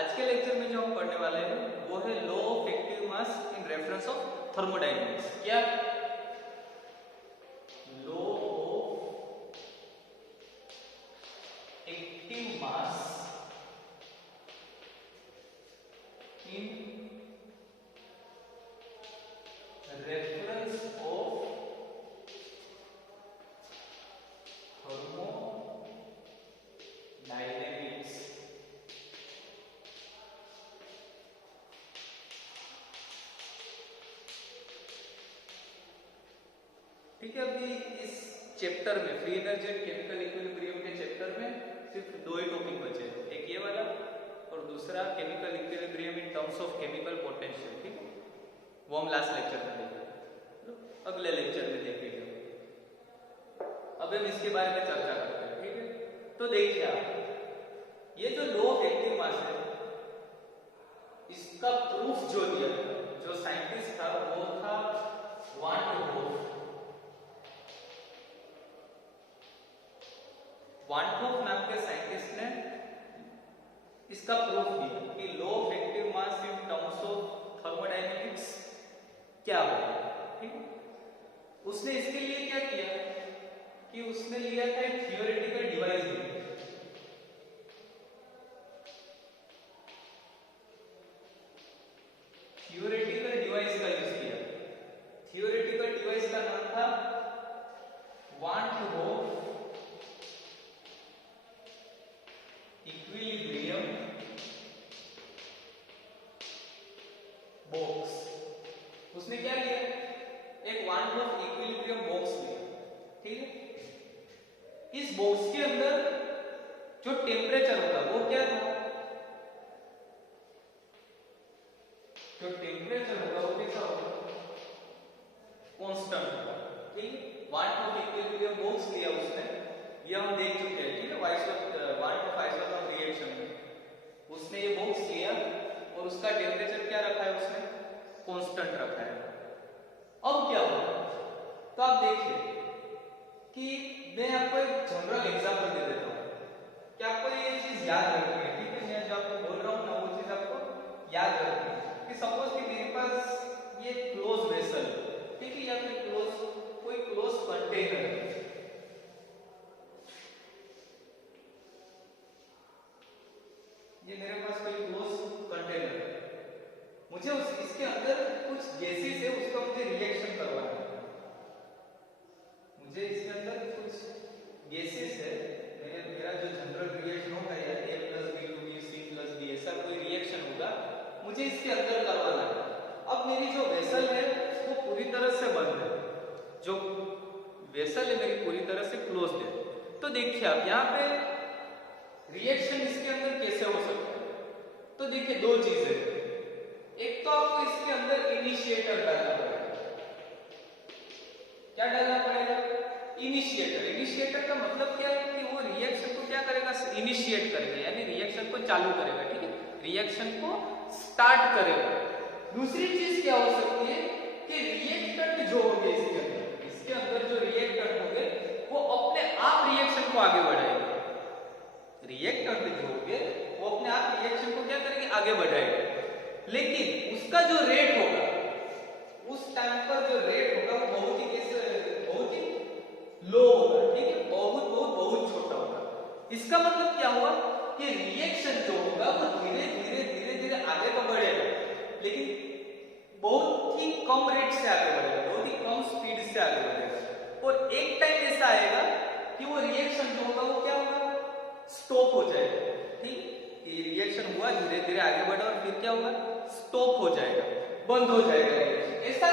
आज के लेक्चर में जो हम पढ़ने वाले हैं वो है law of active mass in reference of thermodynamics. क्या? Law of active mass in reference of thermodynamics. ठीक है, अभी इस चैप्टर में free energy and chemical equilibrium के चैप्टर में सिर्फ दो ही टॉपिक बचे हैं, एक ये वाला और दूसरा chemical equilibrium in terms of chemical potential. ठीक है, वो हम लास्ट लेक्चर में देखेंगे, अगले लेक्चर में देखेंगे। अब हम इसके बारे में चर्चा करते हैं। ठीक है, तो देखिए आप, ये जो लॉ ऑफ एक्टिव मास है इसका प्रूफ जो दिया जो साइंटिस्ट था वो था one day group. One day नाम के साइंटिस्ट ने इसका प्रूफ दिया कि law of active mass in terms of thermodynamics क्या होगा। ठीक है, उसने इसके लिए क्या किया कि उसने लिया था एक थियोरेटिकल डिवाइस लिया। थियोरेटिकल डिवाइस का यूज किया। थियोरेटिकल डिवाइस का नाम था वान डे इक्विलिब्रियम बॉक्स। उसने क्या लिया? एक वान डे इक्विलिब्रियम बॉक्स लिया। ठीक है, इस बॉक्स के अंदर जो टेम्परेचर होगा वो क्या था? जो टेम्परेचर होगा वो कैसा होगा? कांस्टेंट होगा। ठीक है, वान डे इक्विलिब्रियम बॉक्स लिया उसने, ये हम देख चुके हैं। ठीक है, वान डे आइसोटोप रिएक्शन में उसने ये बॉक्स लिया और उसका टेम्परेचर क्या रखा है? उसने कांस्टेंट रखा है। अब क्या होगा? तो आप देखिए कि मैं आपको एक जनरल एग्जांपल दे देता हूं कि आपको ये चीज याद रखनी है। ठीक है, मैं जो आपको बोल रहा हूं ना वो चीज आपको याद रखनी है कि सपोज कि मेरे पास ये क्लोज वेसल, ठीक है, या फिर कोई क्लोज कंटेनर है। ये मेरे पास कोई क्लोज कंटेनर है, मुझे इसके अंदर कुछ गैसेस है, उसका मुझे रिएक्शन करवाना है। मुझे इसके अंदर कुछ गैसेस है, मेरा जो जनरल रिएक्शन होगा या A + B2B C + D ऐसा कोई रिएक्शन होगा, मुझे इसके अंदर करवाना है। अब मेरी जो वेसल है वो पूरी तरह से बंद है, जो वेसल है मेरी पूरी तरह से क्लोज्ड है। तो देखिए आप यहाँ पे रिएक्शन इसके अंदर कैसे हो सकता है? तो देखिए दो चीजें, एक तो आपको इसके अंदर इनिशिएटर डालना पड़ेगा। क्या डालना पड़ेगा? इनिशिएटर। इनिशिएटर का मतलब क्या है कि वो रिएक्शन को क्या करेगा? इनिशिएट करेगा, यानी रिएक्शन को चालू करेगा। ठीक है, रिएक्शन को स्टार्ट करेगा। दूसरी चीज क्या हो सकती है कि रिएक्टेंट जो होंगे इसके अंदर जो रिएक्टेंट होंगे वो अपने आप रिएक्शन को आगे बढ़ाएंगे। रिएक्टेंट जो होंगे वो अपने आप रिएक्शन को क्या करेंगे? आगे बढ़ाएंगे। लेकिन उसका जो रेट होगा, उस टाइम पर जो रेट होगा वो बहुत ही लो होगा। ठीक है, बहुत छोटा होगा। इसका मतलब क्या हुआ कि रिएक्शन जो होगा वो धीरे धीरे आगे तो बढ़ेगा, लेकिन बहुत ही कम रेट से आगे बढ़ेगा, बहुत ही कम स्पीड से आगे बढ़ेगा। और एक टाइम ऐसा आएगा कि वो रिएक्शन जो होगा वो क्या होगा? स्टॉप हो जाएगा। ठीक, ये रिएक्शन हुआ, धीरे धीरे आगे बढ़ा और फिर क्या होगा? स्टॉप हो जाएगा, बंद हो जाएगा रिएक्शन। ऐसा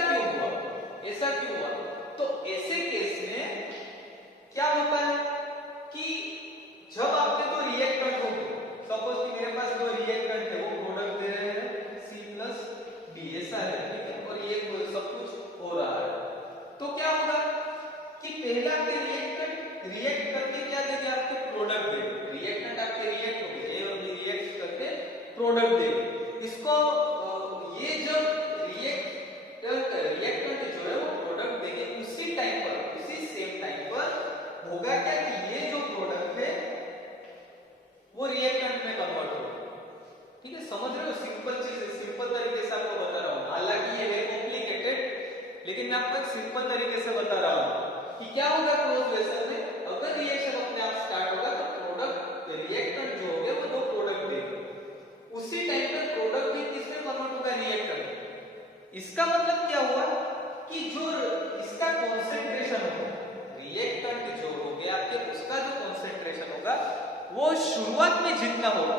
क्यों हुआ? तो ऐसे केस में क्या होता है कि जब आपके दो रिएक्टेंट होंगे, सपोज कि मेरे पास दो रिएक्टेंट है, वो प्रोडक्ट दे रहे हैं C + D ऐसा है। ठीक है, और ये सब कुछ हो रहा है, तो क्या होगा कि पहला के रिएक्टेंट रिएक्ट करके क्या देगा? आपके प्रोडक्ट देगा। रिएक्टेंट आपके रिएक्ट होंगे, A और B रिएक्ट करके प्रोडक्ट देगा। इसको ये जब रिएक्टेंट जो है वो प्रोडक्ट देंगे, उसी टाइम पर, उसी सेम टाइम पर होगा क्या कि ये जो प्रोडक्ट है वो रिएक्टेंट में कन्वर्ट होगा। ठीक है, वो शुरुआत में जितना होगा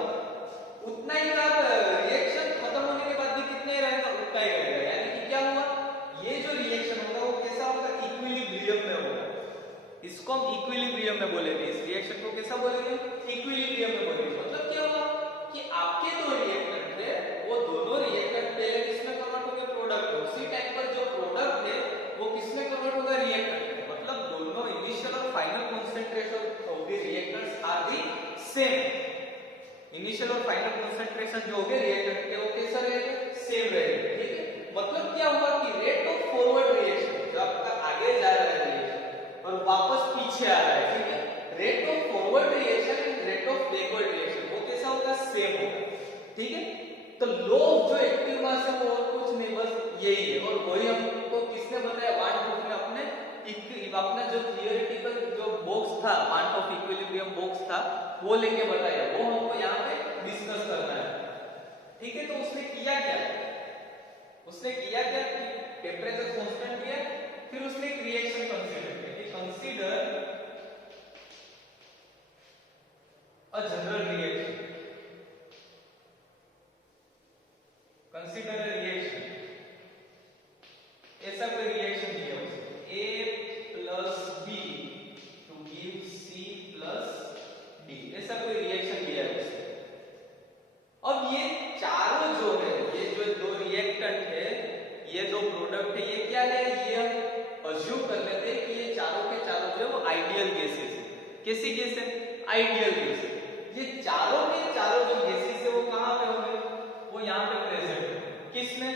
उतना ही रिएक्शन खत्म होने के बाद भी कितने ही रहेगा, उतना ही रहेगा। यानी कि क्या हुआ, ये जो रिएक्शन होगा वो कैसा होगा, इक्विलिब्रियम में होगा। इसको हम इक्विलिब्रियम में बोलेंगे, इस रिएक्शन को कैसा बोलेंगे, इक्विलिब्रियम में बोलेंगे। मतलब क्या होगा कि आपके दो रिएक्टेंट है, वो दोनों रिएक्टेंट पहले किसमें कन्वर्ट होंगे, प्रोडक्ट में। उसी टाइम पर जो प्रोडक्ट है वो किसमें कन्वर्ट होगा, रिएक्टेंट में। मतलब दोनों इनिशियल और final concentration of the reactants are the same. Initial और फाइनल कंसंट्रेशन जो होगा रिएक्टेंट के वो कैसा रहेगा, सेम रहेगा। ठीक है, मतलब क्या हुआ कि रेट ऑफ फॉरवर्ड रिएक्शन जो आपका आगे जा रहा है रिएक्शन और वापस पीछे आ रहा है, ठीक है, rate of forward reaction and rate of backward reaction वो कैसा होगा, सेम होगा। ठीक है, तो लॉ ऑफ जो एक्टिव मास है वो और कुछ नहीं, बस यही है। और वही हमको किसने बताया, वान टॉप ने अपना जो थियोरेटिकल जो बॉक्स था, वान टॉप इक्विलिब्रियम बॉक्स था, वो लेके बताया, वो हमको यहाँ पे डिस्कस करना है। ठीक है, तो उसने किया क्या, टेम्परेचर कांस्टेंट किया, फिर उसने एक रिएक्शन कंसीडर किया कि consider a general reaction, consider a reaction, ऐसा कोई रिएक्शन दिया उसने, A plus B to give C plus D, ऐसा कोई रिएक्शन दिया है उसने। अब ये चारों जो है, ये जो दो रिएक्टेंट है, ये दो प्रोडक्ट है, ये क्या है, ये हम अज्यूम कर लेते हैं कि ये चारों के चारों जो है वो आइडियल गैसेस है। कैसी गैस है, आइडियल गैस है। ये चारों के चारों जो गैसेस है वो कहां पे होंगे, वो यहां पे प्रेजेंट है। किसमें,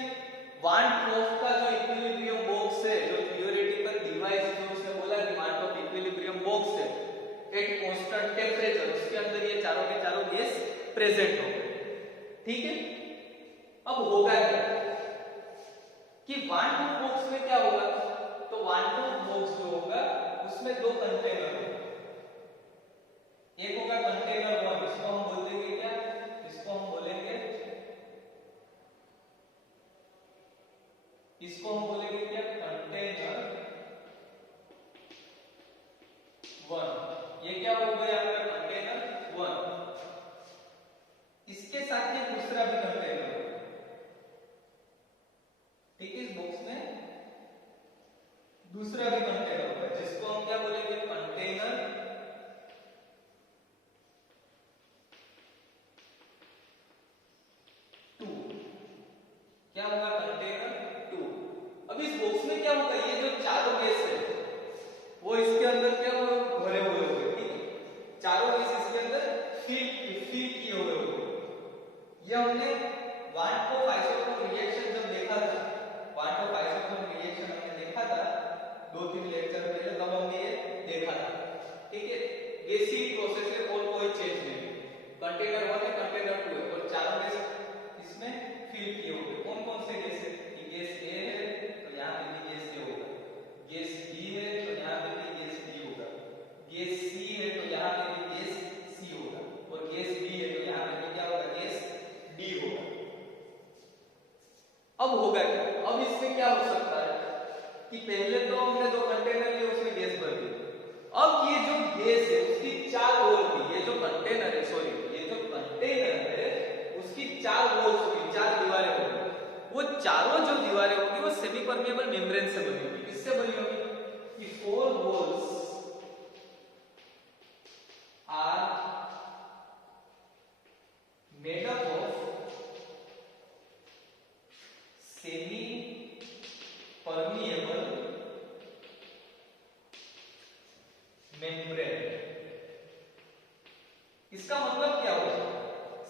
वान टॉप का जो इक्विलिब्रियम बॉक्स है, जो थियोरेटिकल डिवाइस जो उसने बोला कि वान टॉप इक्विलिब्रियम बॉक्स है एट कांस्टेंट टेंपरेचर, उसके अंदर ये चारों के चारों गैस प्रेजेंट होंगे। ठीक है, अब होगा क्या कि वान टॉप बॉक्स में क्या होगा, तो वान टॉप बॉक्स जो होगा उसमें दो कंटेनर होंगे। एक होगा कंटेनर 1, इसको हम बोलेंगे क्या, इसको हम बोलेंगे क्या, कंटेनर 1। ये क्या हो गया आपका कंटेनर 1। इसके साथ ये दूसरा भी कंटेनर होगा। ठीक है, इस बॉक्स में दूसरा भी कंटेनर होगा जिसको हम क्या बोलेंगे, कंटेनर 2। क्या होगा, कंटेनर 2। अब इस बॉक्स में क्या होगा, ये जो चारों गैस है वो इसके अंदर क्या भरे हुए होंगे। ठीक है, चारों गैस इसके अंदर फिल किए हुए होंगे। ये हमने वान टॉप आइसोटोप रिएक्शन जब देखा था, वान टॉप आइसोटोप रिएक्शन हमने देखा था 2-3 लेक्चर पहले, तब हमने ये देखा था। ठीक है, गैसीय प्रोसेस है और कोई चेंज नहीं है, कंटेनर 1 है, कंटेनर 2 है और चारों गैस इसमें फिल किए होंगे। कौन कौन से गैस है, गैस A है तो यहाँ पे भी गैस A होगा, गैस B है तो यहाँ पे भी गैस B होगा, गैस C है तो यहाँ पे भी गैस C होगा, और गैस D है तो यहाँ पे भी क्या होगा, गैस D होगा। अब होगा क्या, अब इसमें क्या हो सकता है कि पहले तो हमने दो कंटेनर लिए, उसमें गैस भर दी। अब ये जो गैस है उसकी चार वॉल की, ये जो कंटेनर है, सॉरी ये जो कंटेनर है उसकी चार वॉल्स होगी, चार दीवारें होगी। वो चारों जो दीवारें होगी वो सेमी परमेबल मेम्ब्रेन से बनी होगी। किससे बनी होगी, कि 4 walls are made up of semi permeable membrane. इसका मतलब क्या हुआ,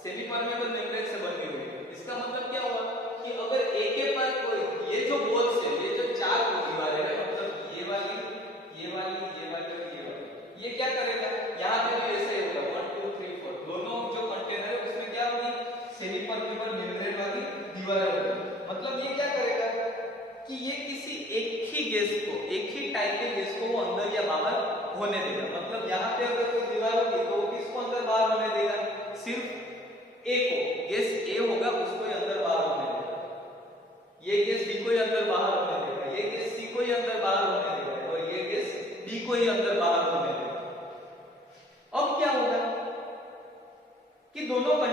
सेमी परमेबल मेम्ब्रेन से बनी हुई। इसका मतलब क्या हुआ कि अगर एक के पर कोई ये जो वॉल्स है, ये जो चार दीवारें हैं, मतलब ये वाली, ये वाली, ये वाली और ये वाली, ये क्या करेगा, यहाँ पे भी ऐसे ही होगा 1 2 3 4, दोनों जो कंटेनर है उसमें क्या होगी, सेमी परमेबल मेम्ब्रेन वाली दीवारें होगी। मतलब ये क्या करेगा कि ये किसी एक ही गैस को, एक ही टाइप के गैस को वो अंदर या बाहर होने देगा। मतलब यहाँ पे अगर कोई दीवार होगी तो वो किसको अंदर बाहर होने देगा, सिर्फ A को, गैस A होगा उसको ही अंदर बाहर होने देगा, ये गैस B को ही अंदर बाहर होने देगा, ये गैस C को ही अंदर बाहर होने देगा, और ये गैस D को ही अंदर बाहर होने देगा। अब क्या होगा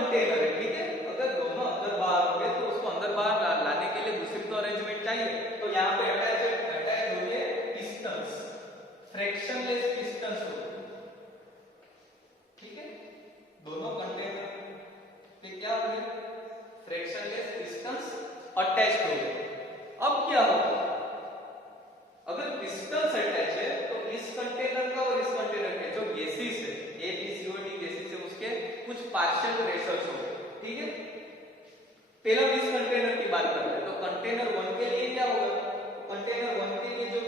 कंटेनर है, ठीक है। अगर दोनों अंदर बाहर हो गए तो उसको अंदर बाहर लाने के लिए दूसरी तो अरेंजमेंट चाहिए। तो यहाँ पे अटैच हो गए पिस्टन्स, फ्रैक्शनलेस पिस्टन्स हो गए, ठीक है। दोनों कंटेनर के क्या हो गए, फ्रैक्शनलेस पिस्टन्स अटैच हो गए। अब क्या होगा, अगर पिस्टन्स अटैच है तो इस कंटेनर का और इस कंटेनर के जो गैसेस है, ए बी सी और डी गैसेस है, उसके कुछ पार्शियल प्रेशर्स हो गए, ठीक है। पहले हम इस कंटेनर की बात करते हैं। तो कंटेनर 1 के लिए क्या होगा, कंटेनर 1 के लिए जो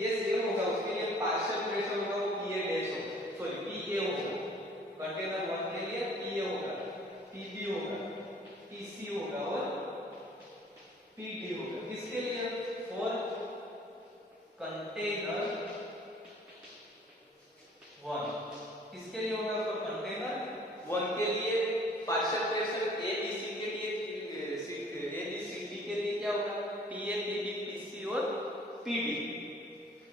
गैस ए होगा उसके लिए पार्शियल प्रेशर होगा वो पीए डैश होगा, सॉरी पीए होगा। कंटेनर 1 के लिए पीए होगा, पीबी होगा, पीसी होगा और पीडी होगा। किसके लिए, फॉर कंटेनर 1, किसके लिए होगा, फॉर कंटेनर 1 के लिए partial pressure A B C के लिए, ए बी सी डी के लिए क्या होगा, पीए पीबी पीसी और पीडी।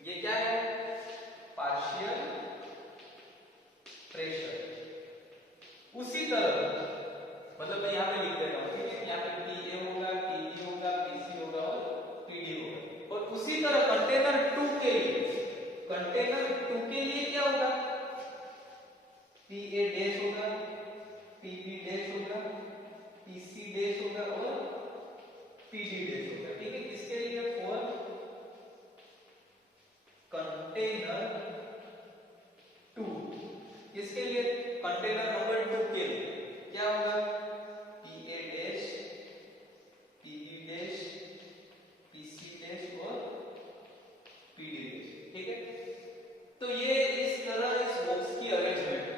ये क्या है, पार्शियल प्रेशर। उसी तरह मतलब मैं यहाँ पे लिख देता हूँ, ठीक है। यहाँ पे पीए होगा, पीबी होगा, पीसी होगा और पीडी होगा। और उसी तरह कंटेनर 2 के लिए, कंटेनर 2 के लिए क्या होगा, पीए डैश होगा, पीबी डैश होगा, पीसी डैश होगा और पीडी डैश होगा, ठीक है। किसके लिए, फॉर कंटेनर 2, किसके लिए, कंटेनर नंबर 2 के लिए क्या होगा, PA dash, PB dash, PC dash और पीडी डैश, ठीक है। तो ये इस तरह इस बॉक्स की अरेंजमेंट है,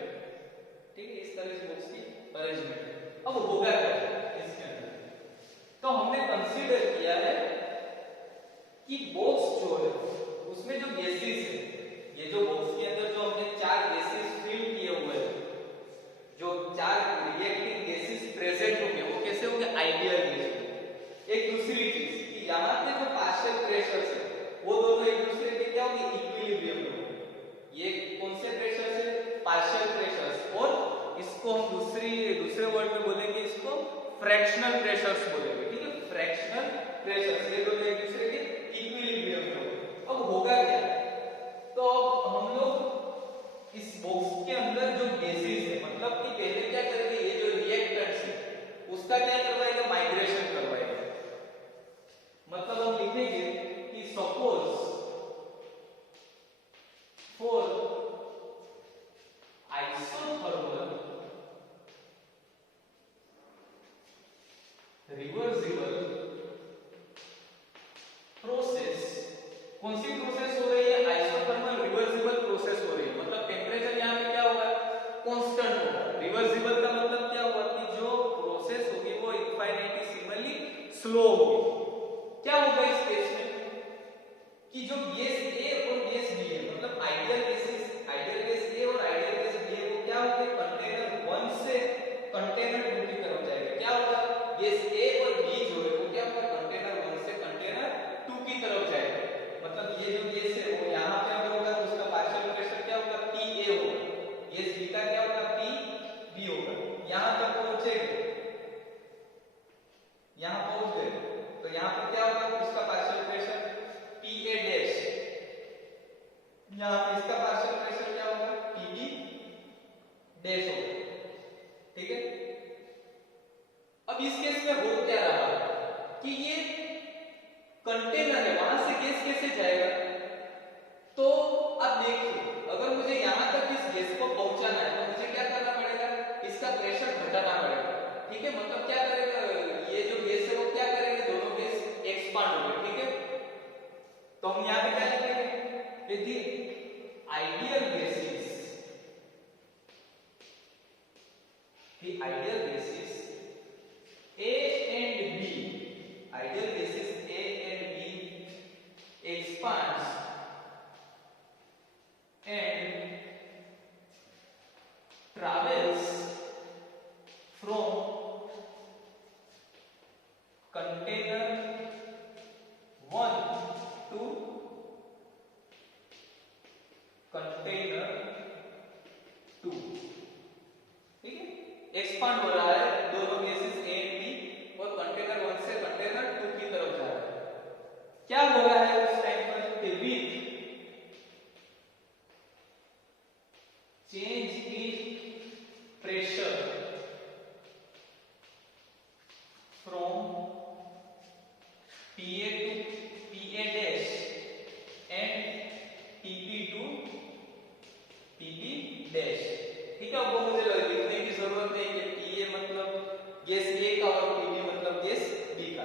ठीक है। इस तरह इस बॉक्स की अरेंजमेंट है। अब होगा क्या इसके अंदर, तो हमने कंसीडर किया है कि बॉक्स जो है उसमें जो गैसेस है, ये जो बॉक्स के अंदर जो हमने 4 गैसेस फिल किए हुए हैं, जो 4 रिएक्टिंग गैसेस प्रेजेंट होंगे वो कैसे होंगे, आइडियल गैस। एक दूसरी चीज कि यहाँ पे जो पार्शियल प्रेशर्स है वो दोनों एक दूसरे के क्या होंगे, इक्विलिब्रियम में होंगे। ये कौन से प्रेशर्स है, पार्शियल प्रेशर्स। और इसको हम दूसरे वर्ड में बोलेंगे, इसको फ्रैक्शनल प्रेशर्स बोलेंगे, ठीक है। फ्रैक्शनल प्रेशर्स ये दोनों एक दूसरे के इक्विलिब्रियम में होंगे। अब होगा क्या, तो अब हम लोग इस बॉक्स के अंदर जो गैसेस है, मतलब कि पहले क्या करेंगे, ये जो रिएक्टेंट्स है उसका क्या करवाएगा, माइग्रेशन करवाएगा। मतलब हम लिखेंगे कि suppose for isothermal reversible process, कौन सी प्रोसेस हो रही है, आइसोथर्मल रिवर्सिबल प्रोसेस हो रही है। मतलब टेंपरेचर यहाँ पे क्या होगा, कांस्टेंट होगा। रिवर्सिबल का मतलब क्या हुआ कि जो प्रोसेस होगी वो इनफाइनिटेसिमली स्लो होगी। क्या होगा इस केस में कि जो गैस ए और गैस बी है, मतलब आइडियल गैस ए और आइडियल गैस बी है, वो क्या होगा, कंटेनर 1 से कंटेनर 2 की तरफ जाएगा। क्या होगा, गैस ए और बी जो है वो क्या होगा, कंटेनर 1 से कंटेनर 2 की तरफ जाएगा। मतलब ये जो गैस है वो यहाँ पे अगर होगा तो उसका पार्शियल प्रेशर क्या होगा, पीए होगा। गैस बी का क्या होगा, पीबी होगा। यहाँ तक पहुंचेगा, यहाँ पहुंच गए तो यहाँ पे क्या होगा, उसका पार्शियल प्रेशर पीए डैश, यहाँ पे इसका पार्शियल प्रेशर क्या होगा, पीबी डैश होगा, ठीक है। अब इस केस में हो क्या रहा कि ये कंटेनर है, वहां से गैस कैसे जाएगा, तो अब देखिए अगर मुझे यहां तक इस गैस को पहुंचाना है तो मुझे क्या करना पड़ेगा, इसका प्रेशर घटाना पड़ेगा, ठीक है। मतलब क्या करेगा, ये जो गैस है वो क्या करेंगे, दोनों गैस एक्सपांड होंगे, ठीक है। तो हम यहां पे क्या लिखेंगे, यदि ideal gases, the ideal gases A and B, ideal gases A and B expands gas A का और पीबी मतलब गैस बी का।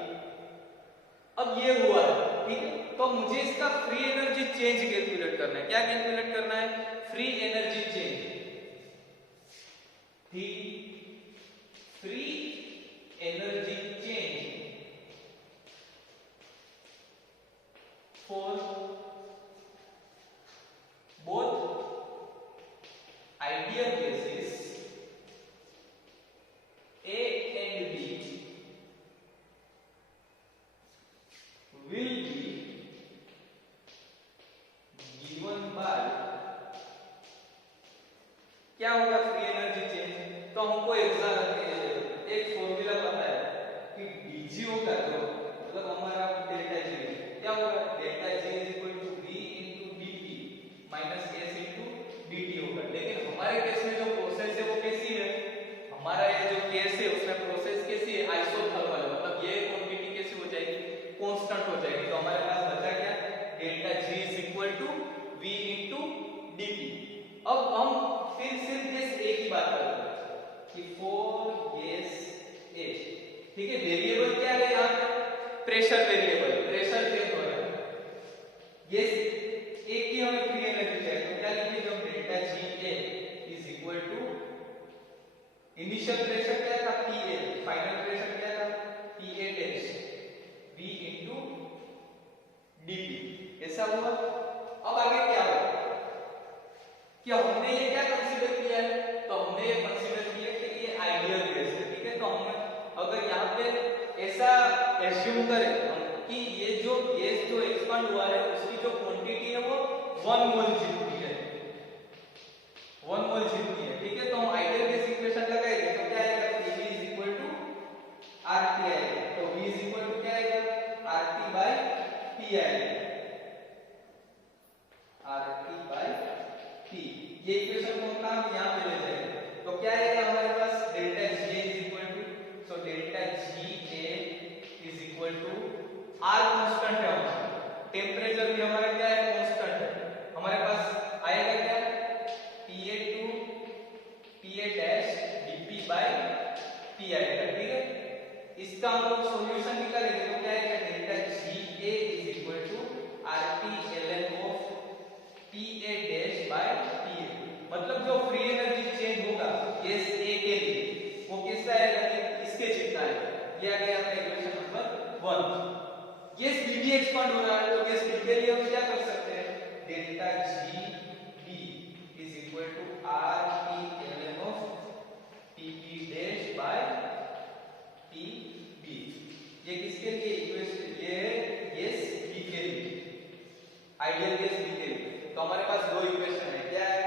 अब ये हुआ है, ठीक है। तो मुझे इसका फ्री एनर्जी चेंज कैलकुलेट करना है। क्या कैलकुलेट करना है? Free energy change. Free energy change for both ideal gases A and B will be given by, क्या होगा फ्री एनर्जी चेंज? तो हमको एक फॉर्मूला पता है कि dg होगा, जो मतलब हमारा डेल्टा जी क्या होगा? Delta G is equal to v into dt minus s into dt होगा। लेकिन हमारे केस में जो प्रोसेस है वो कैसी है? हमारा ये जो केस है उसमें प्रोसेस कैसी है? आइसोथर्मल, मतलब ये क्वांटिटी कैसी हो जाएगी? कांस्टेंट हो जाएगी। तो हमारे पास बचा क्या? Delta G is equal to v into dt। अब हम फिर सिर्फ गैस ए की बात करते हैं कि फॉर गैस ए, ठीक है। वेरिएबल क्या है यहाँ पे? प्रेशर वेरिएबल, प्रेशर चेंज हो रहा है। गैस ए की हमें फ्री एनर्जी चाहिए, तो क्या लिखेंगे हम? Delta G A is equal to initial pressure क्या था? पी ए, फाइनल प्रेशर क्या था? P A dash v into dt। ऐसा हुआ। अब आगे क्या होगा? कि हमने ये क्या कंसीडर किया है? तो हमने ये कंसीडर किया कि ये आइडियल गैस है, ठीक है। तो हमने अगर यहाँ पे ऐसा एज्यूम करें कि ये जो गैस जो एक्सपांड हुआ है उसकी जो क्वांटिटी है वो 1 मोल जितनी है, 1 मोल जितनी है, ठीक है। तो हम आइडियल गैस इक्वेशन लगाएंगे तो क्या आएगा? Pv is equal to RT आएगा। तो V इज इक्वल टू क्या आएगा? RT बाय P आएगा, RT बाय P। ये इक्वेशन को हम यहां पे ले जाएंगे तो क्या आएगा हमारे पास? Delta G is equal to, so delta G A is equal to R constant है हमारा, टेंपरेचर भी हमारा क्या है? कांस्टेंट है। हमारे पास आएगा क्या? PA to PA dash dP by P आएगा, ठीक है। इसका हम लोग सॉल्यूशन निकालेंगे तो क्या आएगा? Delta GA is equal to RT ln of PA dash by PA। मतलब जो फ्री एनर्जी चेंज होगा गैस ए के लिए वो किसका आएगा? इसके जितना है। ये आ गया अपना इक्वेशन नंबर 1। गैस बी भी एक्सपांड हो रहा है तो गैस बी के लिए हम क्या कर सकते हैं? Delta G B is equal to R T ln of TP dash by T B. ये किसके लिए इक्वेशन? ये है गैस बी के लिए, आइडियल गैस बी के लिए। तो हमारे पास दो इक्वेशन है, क्या है?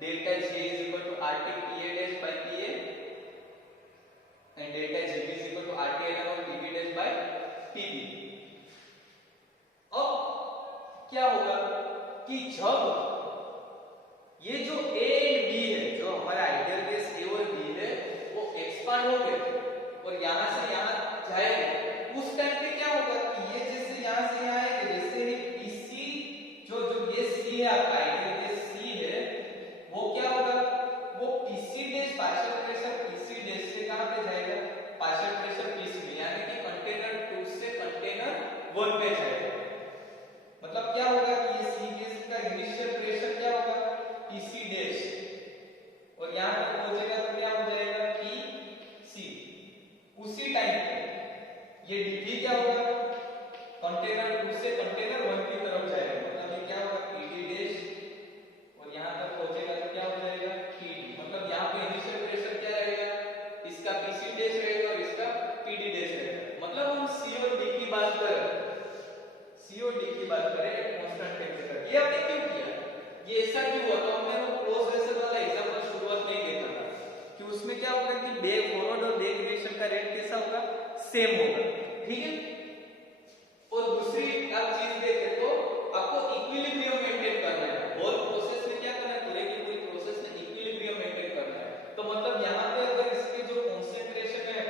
Delta G is equal to RT PA dash by PA and delta GB is equal to RT ln of TB dash by TB. अब क्या होगा कि जब ये जो ए एंड बी है, जो हमारा आइडियल गैस ए और बी है, वो एक्सपांड हो गए और यहां से यहां जाएंगे, उस टाइम पे क्या होगा कि ये जैसे यहां से यहां आएंगे, जैसे इसी जो गैस सी है आपका आइडियल गैस सी है, वो क्या होगा? वो PC dash partial pressure PC dash से कहां पे जाएगा? पार्शियल प्रेशर पीसी में, यानी कि कंटेनर 2 से कंटेनर 1 पे जाएगा। मतलब क्या होगा कि ये सी गैस का इनिशियल प्रेशर क्या होगा? पीसी डैश, और यहां तक पहुंचेगा तो क्या हो जाएगा? पीसी। उसी टाइम पे ये डीपी क्या होगा? कंटेनर 2 से कंटेनर 1 की तरफ जाएगा। मतलब ये क्या होगा? पीडी डैश, और यहां तक पहुंचेगा तो क्या हो जाएगा? पीडी। मतलब यहां पे इनिशियल प्रेशर क्या रहेगा? इसका पीसी डैश रहेगा और इसका पीडी डैश रहेगा। मतलब हम सी और डी की बात करें, सी और डी की बात करें कांस्टेंट टेंपरेचर। ये हमने क्यों किया? ये ऐसा क्यों हुआ? तो हमने वो क्लोज वेसल वाला एग्जांपल शुरुआत में ही देखा था कि उसमें क्या होगा कि बैक फॉरवर्ड और बैक रिएक्शन का रेट कैसा होगा? सेम होगा, ठीक है। और दूसरी आप चीज देखें तो आपको इक्विलिब्रियम मेंटेन करना है। होल प्रोसेस में क्या करना है? पूरे की पूरी प्रोसेस में इक्विलिब्रियम मेंटेन करना है। तो मतलब यहां पे अगर इसके जो कंसंट्रेशन है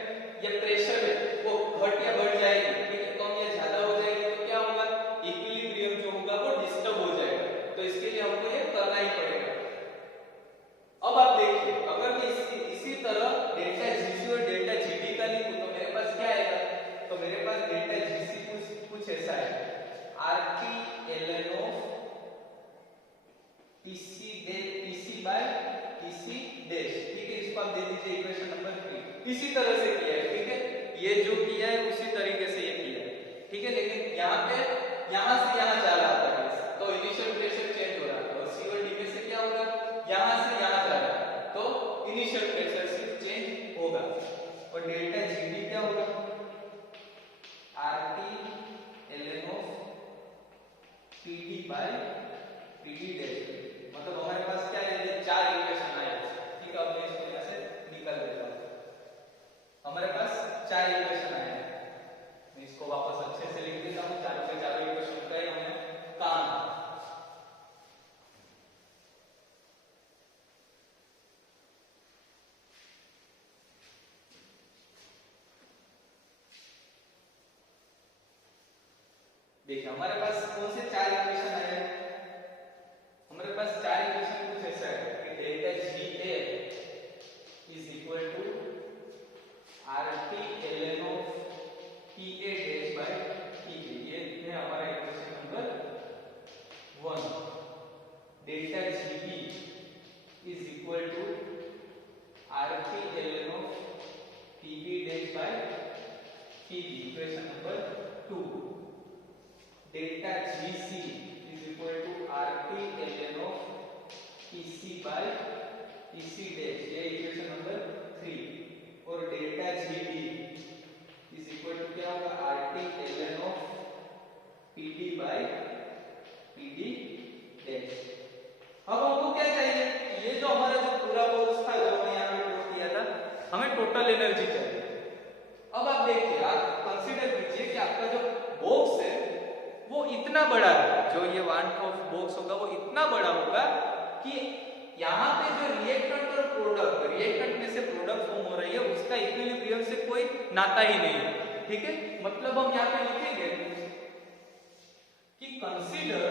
या प्रेशर है वो घट या बढ़ जाएगी, ठीक है, कम या ज्यादा हो जाएगी, तो क्या होगा? इक्विलिब्रियम जो होगा वो डिस्टर्ब हो जाएगा। तो इसके लिए हमको ये करना ही पड़ेगा। अब आप देखिए, अगर इसी तरह डेल्टा जीसी और डेल्टा जी इसी तरह से किया है, ठीक है, ये जो किया है उसी तरीके से ये किया है, ठीक है। लेकिन यहाँ पे यहाँ से यहाँ जा रहा था गैस, तो इनिशियल प्रेशर चेंज हो रहा है, और C और D में से क्या होगा, यहाँ से यहाँ जा रहा है, तो इनिशियल प्रेशर सिर्फ चेंज होगा। और डेल्टा GD क्या होगा, RT ln of PD by PD dash. मतलब हमारे पास क्या है, ये चार इक्वेशन आए, ठीक है। अब मैं इसको यहाँ से निकाल देता हूँ, हमारे पास चार इक्वेशन आए हैं, मैं इसको वापस अच्छे से लिख देता हूँ। चारों के चारों इक्वेशन का ही हमें काम है। देखिए हमारे पास कौन से चार इक्वेशन आए हैं, हमारे पास चार इक्वेशन कुछ ऐसा है कि delta GA is equal to RT ln of PA dash by PB, ये है हमारा equation number 1। Delta GB is equal to RT ln of PB dash by PB, equation number 2। Delta GC is equal to RT ln of PC by PC dash, ये equation number 3। और delta GD is equal to क्या होगा, RT ln of PD by PD dash। अब हमको क्या चाहिए, ये जो हमारा जो पूरा बॉक्स था जो हमने यहाँ पे ड्रॉ किया था, हमें टोटल एनर्जी चाहिए। अब आप देखिए, आप कंसीडर कीजिए कि आपका जो बॉक्स है वो इतना बड़ा है, जो ये वन ऑफ बॉक्स होगा वो इतना बड़ा होगा कि यहाँ पे जो रिएक्टेंट और प्रोडक्ट, रिएक्टेंट में से प्रोडक्ट फॉर्म हो रही है उसका इक्विलिब्रियम से कोई नाता ही नहीं है, ठीक है। मतलब हम यहाँ पे लिखेंगे कि consider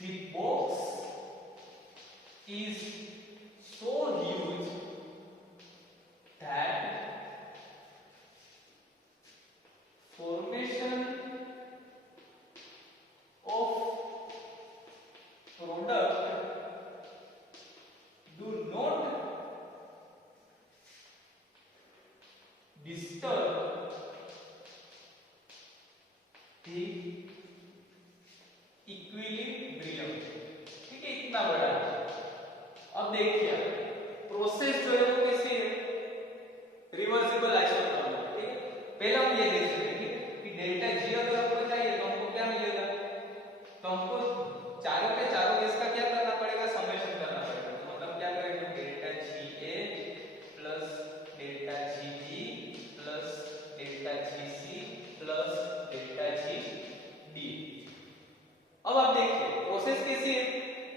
the box is so huge that formation of product do not disturb the equilibrium, ठीक है, इतना बड़ा है। अब देखिए प्रोसेस जो है वो कैसी है, रिवर्सिबल आइसोथर्मल, ठीक है। पहले हम ये देख सकते हैं कि डेल्टा G अगर हमको चाहिए तो हमको क्या मिलेगा, तो हमको चारों के चारों इसका क्या करना पड़ेगा, समेशन करना पड़ेगा। तो मतलब क्या करेंगे, delta GA plus delta GB plus delta GC plus delta GD। अब आप देखिए प्रोसेस कैसी है,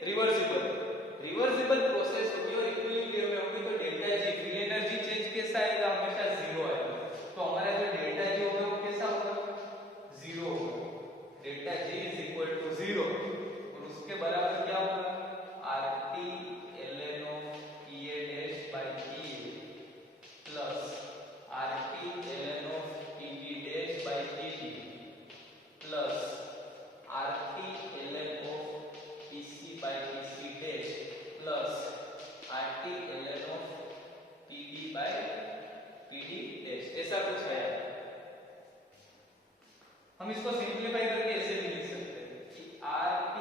रिवर्सिबल, रिवर्सिबल प्रोसेस होगी और इक्विलिब्रियम में होगी, तो delta G free energy change कैसा आएगा, हमेशा 0 आएगा। तो हमारा जो डेल्टा G होगा वो कैसा होगा, 0 होगा। Delta G is equal to 0 और उसके बराबर क्या होगा, RT ln of PA dash by PA plus RT ln of PB dash by PB plus RT ln of PC by PC dash plus RT ln of PD by PD dash, ऐसा कुछ है। हम इसको simplify करके ऐसे भी लिख सकते हैं कि RT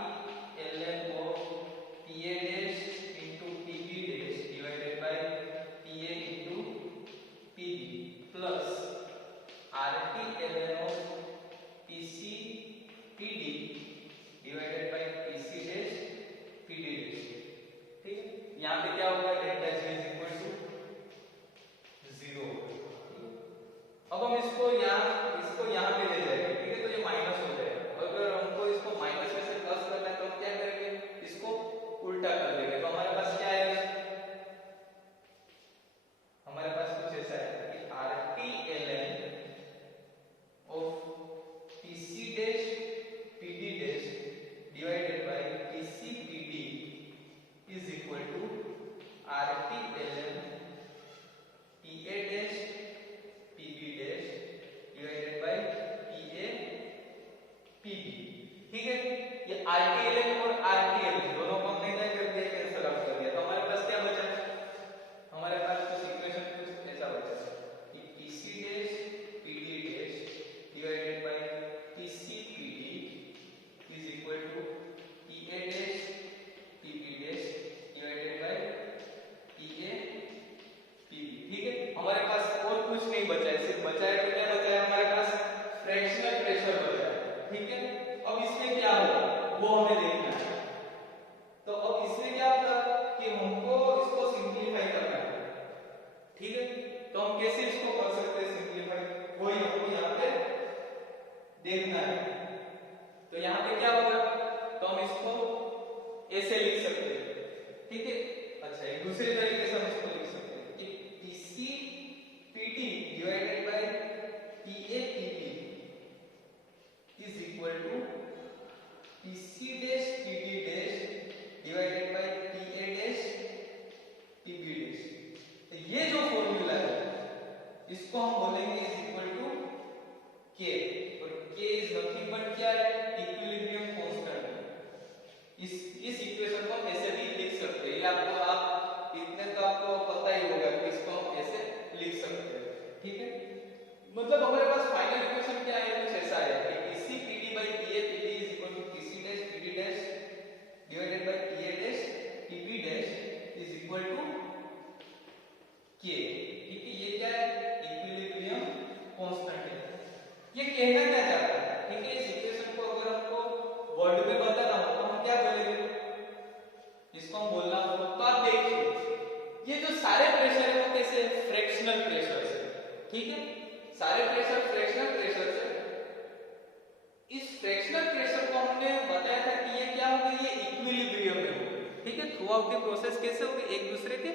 ln of PA dash into PB dash divided by PA into PB plus RT ln of PC PD divided by PC dash PD dash, ठीक है। यहाँ पे क्या होगा, delta G is equal to 0। अब हम इसको यहाँ पे ले जाएंगे, ठीक है, तो ये माइनस हो जाएगा। ठीक है, हमारे पास और कुछ नहीं बचा है, सिर्फ बचा है तो क्या बचा है हमारे पास, फ्रैक्शनल प्रेशर बचा है। ठीक है, अब इसमें क्या होगा वो हमें देखना है। तो अब इसमें क्या होगा कि हमको इसको सिंपलीफाई करना है। ठीक है, तो हम कैसे इसको कर सकते हैं सिंपलीफाई, वही हमको यहाँ पे देखना है। तो यहाँ पे क्या होगा, तो हम इसको ऐसे लिख सकते हैं। ठीक है, अच्छा एक दूसरे तरीके से हम इसको लिख सकते हैं कि TC PT divided by TA PP is equal to TC dash PT dash divided by TA dash TB dash. ये जो फॉर्मूला है इसको हम बोलेंगे इज इक्वल टू K, और K इज नथिंग बट क्या है, इक्विलिब्रियम कांस्टेंट। इस इक्वेशन को हम ऐसे भी लिख सकते हैं, ये आपको आप इतने तो आपको पता ही होगा कि इसको हम ऐसे लिख सकते हैं। ठीक है, मतलब हमारे पास फाइनल इक्वेशन क्या है, कुछ ऐसा है कि TC PD by TA PD is equal to TC dash PD dash divided by TA dash TB dash is equal to K। ठीक है, ये क्या है, इक्विलिब्रियम कांस्टेंट है। ये कहना क्या चाहता है, ठीक है, इस इक्वेशन को अगर हमको वर्ड में बताना हो तो हम क्या बोलेंगे, इसको हम बोलना हो तो आप देखिए ये जो सारे प्रेशर है वो कैसे, फ्रैक्शनल प्रेशर से। ठीक है, सारे प्रेशर फ्रैक्शनल प्रेशर से। इस फ्रैक्शनल प्रेशर को हमने बताया था कि ये क्या होगा, ये इक्विलिब्रियम में होगा। ठीक है, थ्रू आउट द प्रोसेस कैसे होगा, एक दूसरे के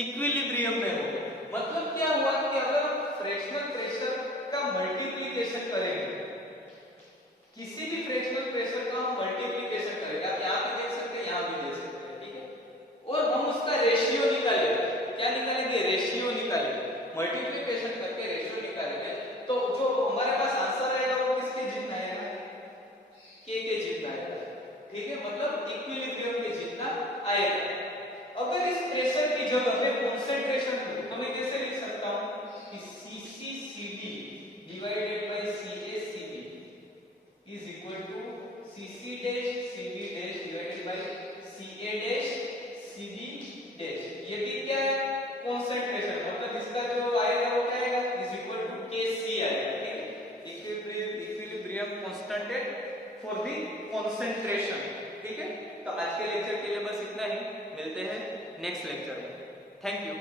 इक्विलिब्रियम में होगा। मतलब क्या हुआ कि अगर फ्रैक्शनल प्रेशर का मल्टीप्लिकेशन करेंगे, किसी भी फ्रैक्शनल प्रेशर का हम मल्टीप्लिकेशन करेंगे, आप यहाँ पे देख सकते हैं, यहाँ भी देख सकते हैं। ठीक है, और हम उसका रेशियो निकालेंगे, क्या निकालेंगे, रेशियो निकालेंगे, मल्टीप्लिकेशन करके रेशियो निकालेंगे, तो जो हमारे पास आंसर आएगा वो किसके जितना आएगा, K के जितना आएगा। ठीक है, मतलब इक्विलिब्रियम के जितना आएगा। अगर इस प्रेशर की जगह पे कंसंट्रेशन हो तो मैं कैसे लिख सकता हूं कि CC/CD divided by CA/CB is equal to CC dash CB dash divided by CA dash CB dash। ये भी क्या है, कंसंट्रेशन, मतलब इसका जो आएगा वो क्या आएगा, is equal to KC आएगा। ठीक है, equilibrium constant for the concentration. ठीक है, तो आज के लेक्चर के लिए बस इतना ही, मिलते हैं नेक्स्ट लेक्चर में। Thank you.